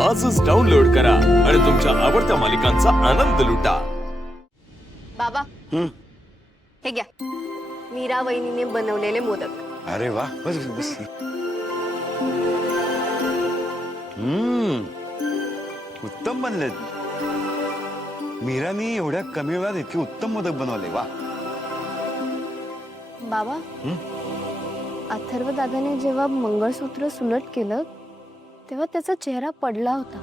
आजच डाउनलोड करा आणि तुमच्या आवडत्या मालिकांचा आनंद लुटा। बाबा हे घ्या, मीरा वहिनीने बनवलेले मोदक। अरे वाह, बस बस बस। उत्तम बनलेत। मीरानी एवढ्या कमी वेळात इतके उत्तम मोदक बनवले, वाह। बाबा अथर्व दादाने जेव्हा मंगळसूत्र सुलट केलं तेव्हा त्याचा चेहरा पडला होता,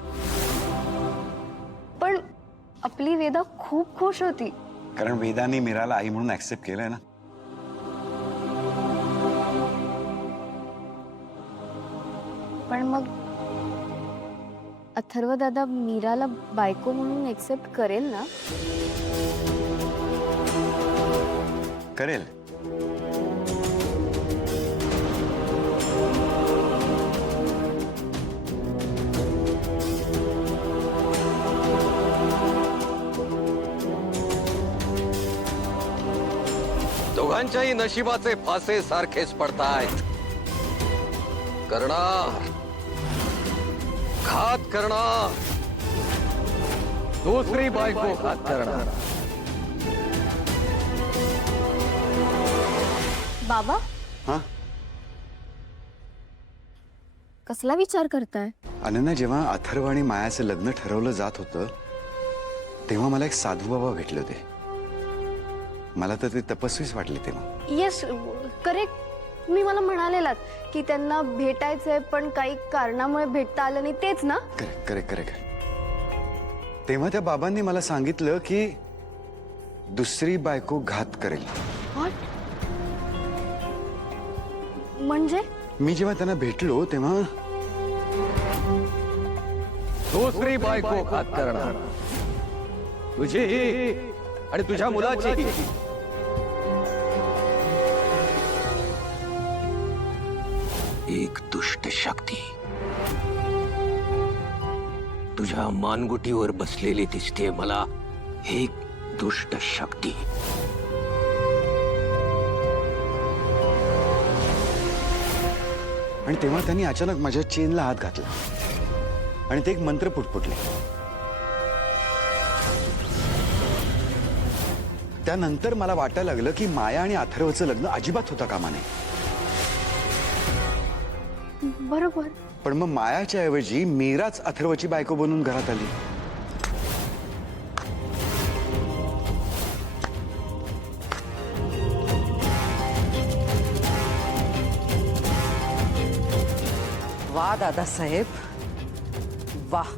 पण आपली वेदा खूप खुश होती। कारण वेदाने मीराला आई म्हणून ऍक्सेप्ट केलंय ना। पण मग अथर्व दादा मीराला बायको म्हणून ऍक्सेप्ट करेल ना? करेल। दोघांच्याही नशिबाचे फासे सारखेच पडतायत। करणार, घात करणार, दुसरी बायको घात करणार। बाबा हाँ कसला विचार करताय? अनन्या, जेव्हा अथर्व आणि मायाचं लग्न ठरवलं जात होतं तेव्हा मला एक साधू बाबा भेटले होते। मला तर ते तपस्वीच वाटले तेव्हा। Yes, correct. तुम्ही मला म्हणालेलात की त्यांना भेटायचंय पण काही कारणामुळे भेटता आलं नाही, तेच ना? Correct correct correct. तेव्हा त्या बाबांनी मला सांगितलं की दुसरी बायको घात करेल। म्हणजे मी जेव्हा त्यांना भेटलो तेव्हा दुसरी बायको घात करणार, तुझी आणि तुझ्या मुलाची। एक दुष्ट शक्ती तुझ्या मानगुटीवर बसलेली दिसते मला। एक दुष्ट शक्ती। आणि तेव्हा त्यांनी अचानक माझ्या चेनला हात घातला आणि ते एक मंत्र पुटपुटले। त्यानंतर मला वाटायला लागलं की माया आणि अथर्वचं लग्न अजिबात होता कामा नये। बरोबर। पण मग मायाच्या ऐवजी मीराच अथर्वची बायको बनून घरात आली। वाह दादासाहेब, वाह।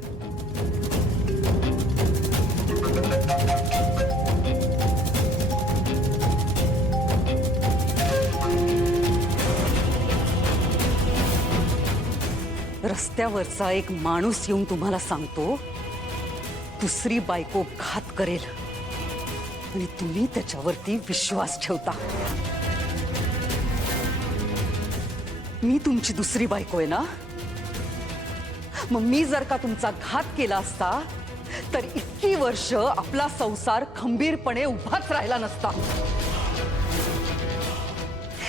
रस्त्यावरचा एक माणूस येऊन तुम्हाला सांगतो दुसरी बायको घात करेल आणि तुम्ही त्याच्यावरती विश्वास ठेवता। मी तुमची दुसरी बायको आहे ना? मग मी जर का तुमचा घात केला असता तर इतकी वर्ष आपला संसार खंबीरपणे उभाच राहिला नसता।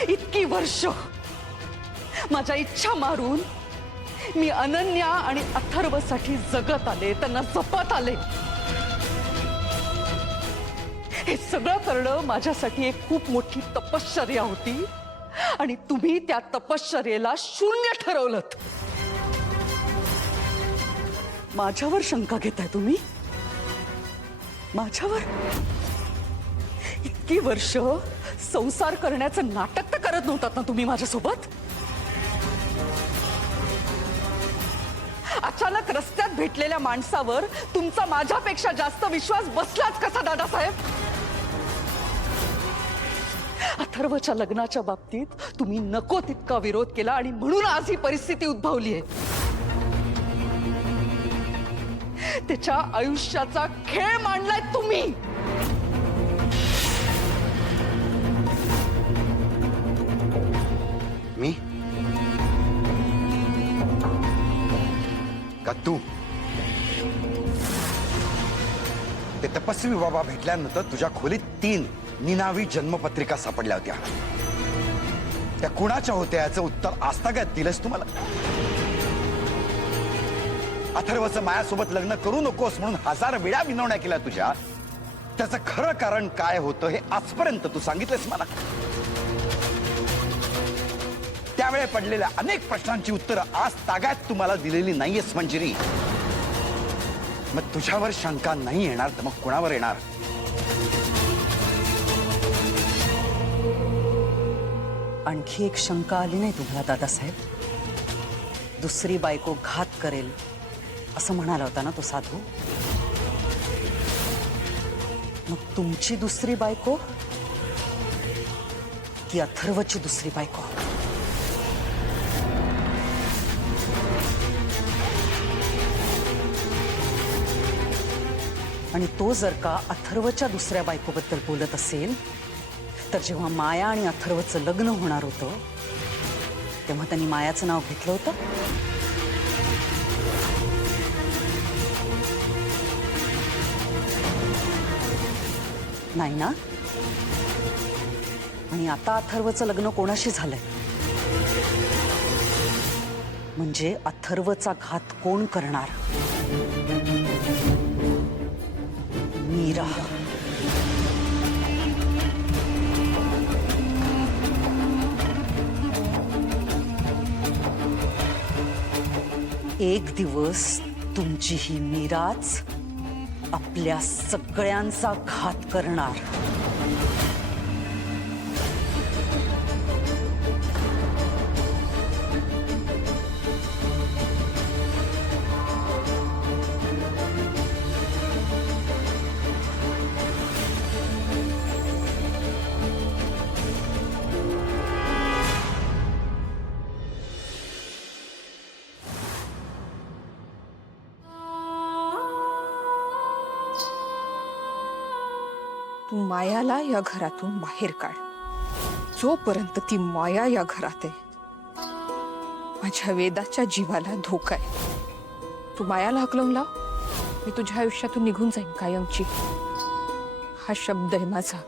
इतकी वर्ष माझ्या इच्छा मारून मी अनन्या आणि अथर्वसाठी जगत आले, त्यांना जपत आले। हे सगळं करणं माझ्यासाठी एक खूप मोठी तपश्चर्या होती आणि तुम्ही त्या तपश्चर्येला शून्य ठरवलंत। माझ्यावर शंका घेताय तुम्ही? माझ्यावर? इतकी वर्ष संसार करण्याचं नाटक तर करत नव्हतात ना तुम्ही माझ्यासोबत? अचानक रस्त्यात भेटलेल्या माणसावर तुमचा माझ्यापेक्षा जास्त विश्वास बसलाच कसा दादासाहेब? अथर्वच्या लग्नाच्या बाबतीत तुम्ही नको तितका विरोध केला आणि म्हणून आज ही परिस्थिती उद्भवली आहे। त्याच्या आयुष्याचा खेळ मांडलाय तुम्ही। मी का तू? ते तपस्वी बाबा भेटल्यानंतर तुझ्या खोलीत 3 निनावी जन्मपत्रिका सापडल्या होत्या। त्या कुणाच्या होत्या याचं उत्तर आजतागायत दिलंस तुम्हाला? अथर्वचं मायासोबत लग्न करू नकोस म्हणून हजार वेळा विनवण्या केल्या तुझ्या. त्याचं खरं कारण काय होतं हे आजपर्यंत तू सांगितलंस मला. त्यावेळी पडलेल्या अनेक प्रश्नांची उत्तरं आज तागात तुम्हाला दिलेली नाहीयेस मंजिरी. मग तुझ्यावर शंका नाही येणार तर मग कोणावर येणार? आणखी एक शंका आली नाही तुम्हाला दादासाहेब? दुसरी बायको घात करेल असं म्हणाला होता ना तो साधू. मग तुमची दुसरी बायको की अथर्वची दुसरी बायको? आणि तो जर का अथर्वच्या दुसऱ्या बायकोबद्दल बोलत असेल तर जेव्हा माया आणि अथर्वचं लग्न होणार होतं तेव्हा त्यांनी मायाचं नाव घेतलं होतं. नाही ना? आणि आता अथर्वचं लग्न कोणाशी झालंय? म्हणजे अथर्वचा घात कोण करणार? मीरा. एक दिवस तुमची ही मीराच आपल्या सगळ्यांचा घात करणार. तू मायाला या घरातून बाहेर काढ. जोपर्यंत ती माया या घरात आहे माझ्या वेदाच्या जीवाला धोका आहे. तू मायाला हकलून लाव, मी तुझ्या आयुष्यातून निघून जाईन कायमची. हा शब्द आहे माझा.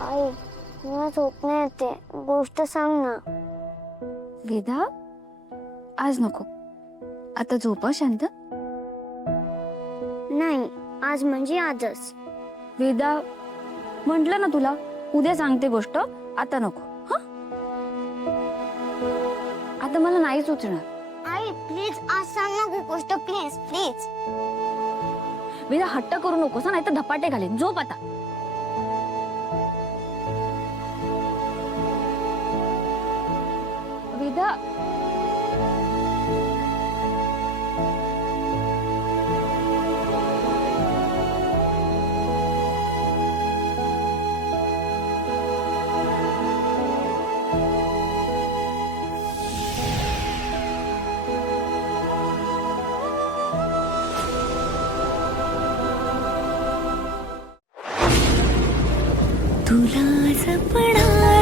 आई मला झोप नाही येते, गोष्ट सांग ना. वेदा आज नको, आता झोपा शांत. नाही आज म्हणजे आजच. वेदा म्हंटल ना तुला, उद्या सांगते गोष्ट, आता नको. हा आता मला नाही सुचणार. आई प्लीज आज सांग ना गोष्ट, प्लीज प्लीज. वेदा हट्ट करू नकोस, नाही तर धपाटे घालेन. झोप आता. वेदा तुला जपणार